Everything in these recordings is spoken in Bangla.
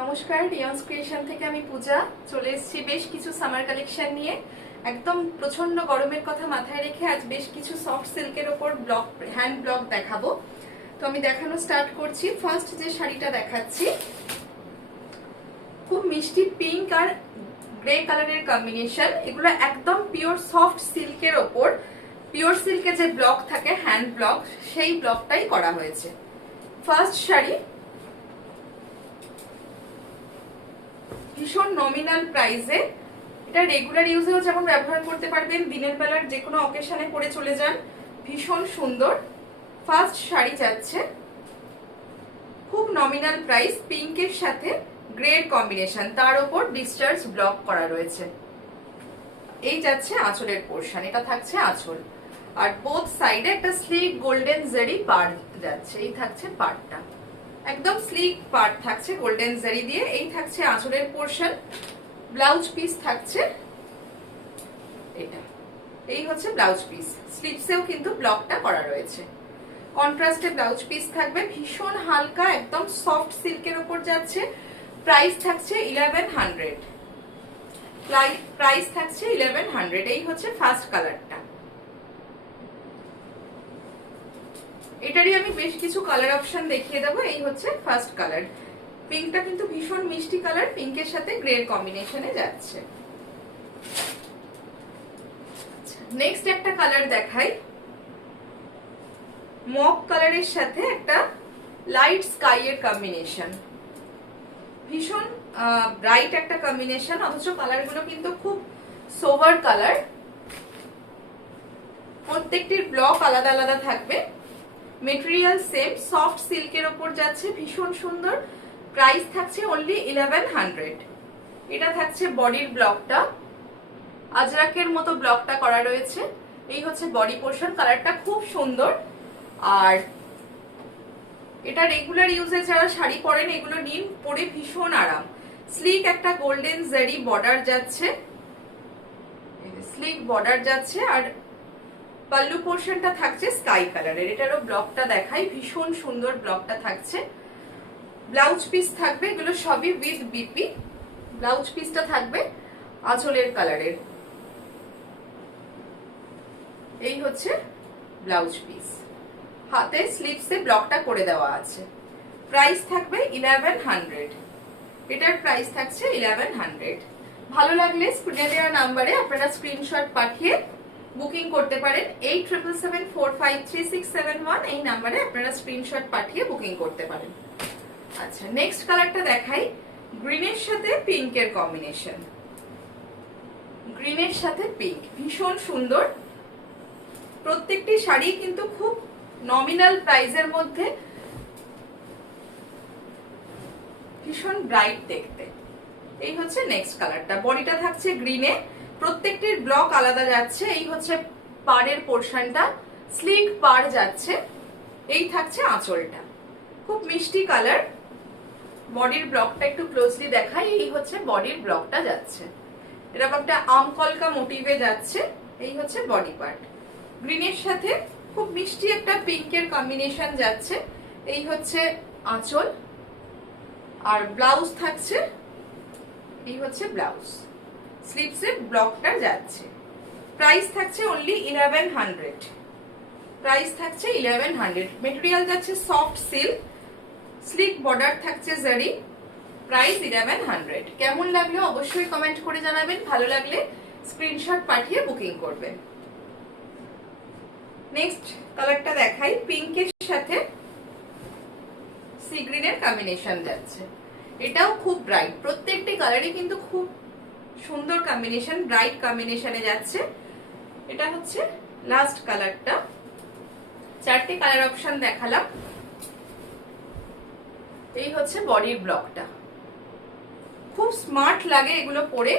নমস্কার, রিয়ন্স ক্রিয়েশন থেকে আমি পূজা চলে এসেছি বেশ কিছু সামার কালেকশন নিয়ে। একদম প্রচন্ড গরমের কথা মাথায় রেখে আজ বেশ কিছু সফট সিল্কের ওপর ব্লক হ্যান্ড ব্লক দেখাবো। তো আমি দেখানো স্টার্ট করছি। ফার্স্ট যে শাড়িটা দেখাচ্ছি খুব মিষ্টি পিঙ্ক আর গ্রে কালারের কম্বিনেশন। এগুলো একদম পিওর সফট সিল্কের ওপর, পিওর সিল্কে যে ব্লক থাকে হ্যান্ড ব্লক, সেই ব্লকটাই করা হয়েছে। ফার্স্ট শাড়ি ভীষণ নমিনাল প্রাইসে, এটা রেগুলার ইউজেও যেমন ব্যবহার করতে পারবেন, দিনের বেলার যে কোনো অকেশনে পরে চলে যান, ভীষণ সুন্দর। ফার্স্ট শাড়ি যাচ্ছে খুব নমিনাল প্রাইস, পিঙ্কের সাথে গ্রের কম্বিনেশন, তার উপর ডিসচার্জ ব্লক করা রয়েছে। এই যাচ্ছে আঁচলের পোর্শন, এটা থাকছে আঁচল, আর বোথ সাইডে একটা স্লিক গোল্ডেন জেরি পার্ট যাচ্ছে। এই থাকছে পার্টটা, একদম স্লিক পার্ট থাকছে গোল্ডেন জারি দিয়ে। এই থাকছে আঁচলের পোর্শন, ব্লাউজ পিস থাকছে এটা, এই হচ্ছে ব্লাউজ পিস। স্লিপসেও কিন্তু ব্লকটা করা রয়েছে, কন্ট্রাস্টে ব্লাউজ পিস থাকবে। ভীষণ হালকা একদম সফট সিল্কের উপর যাচ্ছে। প্রাইস থাকছে 1100, প্রাইস থাকছে 1100। এই হচ্ছে ফার্স্ট কালারটা। এটারই আমি বেশ কিছু কালার অপশন দেখিয়ে দেবো। এই হচ্ছে ফার্স্ট কালার, পিঙ্কটা কিন্তু ভীষণ মিষ্টি কালার, পিঙ্কের সাথে গ্রের কম্বিনেশনে যাচ্ছে। নেক্সট একটা কালার দেখাই, মক কালারের সাথে একটা লাইট স্কাই এর কম্বিনেশন। ভীষণ ব্রাইট একটা কম্বিনেশন, অথচ কালারগুলো কিন্তু খুব সোভার কালার। প্রত্যেকটির ব্লক আলাদা আলাদা থাকবে। মেটেরিয়াল সেম, সফট সিল্কের ওপর যাচ্ছে, ভীষণ সুন্দর। প্রাইস থাকছে অনলি 1100। এটা থাকছে বডির ব্লকটা, আজরাকের মতো ব্লকটা করা রয়েছে। এই হচ্ছে বডি পোর্শন, কালারটা খুব সুন্দর। আর এটা রেগুলার ইউজে যারা শাড়ি পরেন এগুলো নিন, পরে ভীষণ আরাম। স্লিক একটা গোল্ডেন জারি বর্ডার যাচ্ছে, স্লিক বর্ডার যাচ্ছে, আর পাল্লু পোর্শনটা থাকছে স্কাই কালারের। এটারও ব্লকটা দেখাই, ভীষণ সুন্দর ব্লকটা থাকছে। ব্লাউজ পিস থাকবে, এগুলো সবই উইথ বিপি। ব্লাউজ পিসটা থাকবে আঁচলের কালারের। এই হচ্ছে ব্লাউজ পিস, হাতে স্লিপসে ব্লকটা করে দেওয়া আছে। প্রাইস থাকবে 1100। এটার প্রাইস থাকছে 1100। ভালো লাগলে স্ক্রিনে দেওয়া নাম্বারে আপনারা স্ক্রিনশট পাঠিয়ে বুকিং করতে পারেন। 8777453671 এই নাম্বারে আপনারা স্ক্রিনশট পাঠিয়ে বুকিং করতে পারেন। আচ্ছা, নেক্সট কালারটা দেখাই, গ্রিনের সাথে পিঙ্কের কম্বিনেশন। গ্রিনের সাথে পিঙ্ক ভীষণ সুন্দর। প্রত্যেকটি শাড়ি কিন্তু খুব নমিনাল প্রাইসের মধ্যে, ভীষণ ব্রাইট দেখতে। এই হচ্ছে নেক্সট কালারটা, বডিটা থাকছে গ্রিনে, প্রত্যেকটির ব্লক আলাদা যাচ্ছে। এই হচ্ছে পাড়ের পোর্শনটা, স্লিক পাড় যাচ্ছে। এই থাকছে আঁচলটা, খুব মিষ্টি কালার। বডির ব্লকটা একটু ক্লোজলি দেখাই। এই হচ্ছে বডির ব্লকটা যাচ্ছে, এরকম একটা আমকলকা মোটিভে যাচ্ছে। এই হচ্ছে বডি পার্ট, গ্রিনের সাথে খুব মিষ্টি একটা পিঙ্কের কম্বিনেশন যাচ্ছে। এই হচ্ছে আঁচল, আর ব্লাউজ থাকছে, এই হচ্ছে ব্লাউজ। স্লিপসে ব্লকটা যাচ্ছে। প্রাইস থাকছে অনলি 1100। প্রাইস থাকছে 1100। মেটেরিয়াল যাচ্ছে সফট সিল্ক, স্লিক বর্ডার থাকছে জারি। প্রাইস 1100। কেমন লাগলো অবশ্যই কমেন্ট করে জানাবেন। ভালো লাগলে স্ক্রিনশট পাঠিয়ে বুকিং করবেন। নেক্সট কালারটা দেখাই, পিঙ্কের সাথে সি গ্রিনের কম্বিনেশন যাচ্ছে। এটাও খুব ব্রাইট, প্রত্যেকটি কালারই কিন্তু খুব সুন্দর কম্বিনেশন, ব্রাইট কম্বিনেশনে যাচ্ছে। এটা হচ্ছে লাস্ট কালারটা। চারটে কালার অপশন দেখালাম। এই হচ্ছে বডির ব্লকটা, খুব স্মার্ট লাগে এগুলো পরে,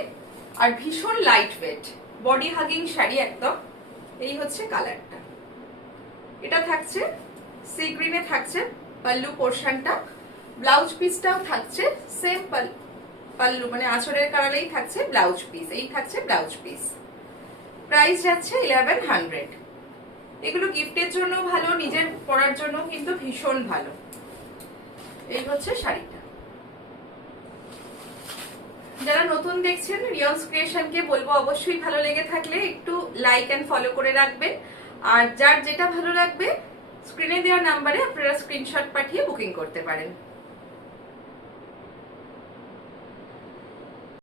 আর ভীষণ light weight, body hugging sari একদম। এই হচ্ছে কালারটা। এটা থাকছে সি গ্রিনে, থাকছে পাল্লু পোর্শনটা, ব্লাউজ পিসটাও থাকছে সেম পাল্লু, মানে আঁচলের কালারেই থাকছে ব্লাউজ পিস। এই থাকছে ব্লাউজ পিস। প্রাইস যাচ্ছে 1100। এগুলো গিফটের জন্য ভালো, নিজের পরার জন্য কিন্তু ভীষণ ভালো। এই হচ্ছে শাড়িটা। যারা নতুন দেখছেন রিয়ন্স ক্রিয়েশনকে বলবো অবশ্যই ভালো লেগে থাকলে একটু লাইক এন্ড ফলো করে রাখবেন। আর যার যেটা ভালো লাগবে স্ক্রিনে দেওয়া নাম্বারে আপনারা স্ক্রিনশট পাঠিয়ে বুকিং করতে পারেন।